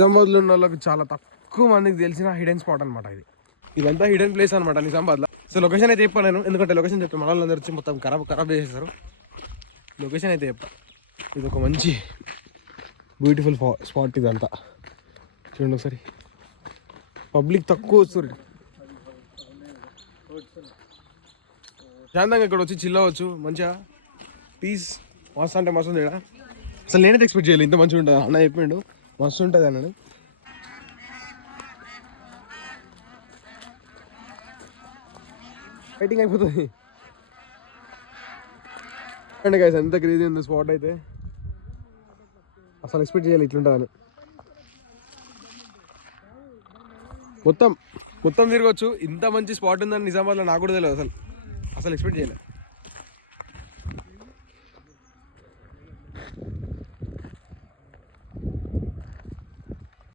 నిజామాబాద్లో ఉన్న వాళ్ళకి చాలా తక్కువ మందికి తెలిసిన హిడెన్ స్పాట్ అనమాట ఇది. ఇదంతా హిడెన్ ప్లేస్ అనమాట నిజామాబాద్లో. సో లొకేషన్ అయితే చెప్పాను నేను, ఎందుకంటే లొకేషన్ చెప్తాను మన వాళ్ళందరూ వచ్చి మొత్తం ఖరాబ్ చేసేస్తారు. లొకేషన్ అయితే చెప్పా. ఇది ఒక మంచి బ్యూటిఫుల్ స్పాట్ ఇదంతా. చూడండి ఒకసారి, పబ్లిక్ తక్కువ వస్తుంది. శాంతంగా ఇక్కడ వచ్చి చిల్ అవ్వచ్చు మంచిగా, పీస్. మస్తు అంటే మస్తు ఉంది ఇక్కడ. అసలు నేనైతే ఎక్స్పెక్ట్ చేయలేదు ఇంత మంచిగా ఉంటుంది. అన్న చెప్పిండు మస్తు ఉంటుంది అన్నాడు. ఫైటింగ్ అయిపోతుంది అండి గైస్. ఎంత క్రేజీ ఉంది స్పాట్ అయితే, అసలు ఎక్స్పెక్ట్ చేయాలి ఇట్లుంటుందని. మొత్తం తిరగచ్చు. ఇంత మంచి స్పాట్ ఉందని నిజామాబాద్లో నాకు కూడా తెలియదు. అసలు ఎక్స్పెక్ట్ చేయలేదు.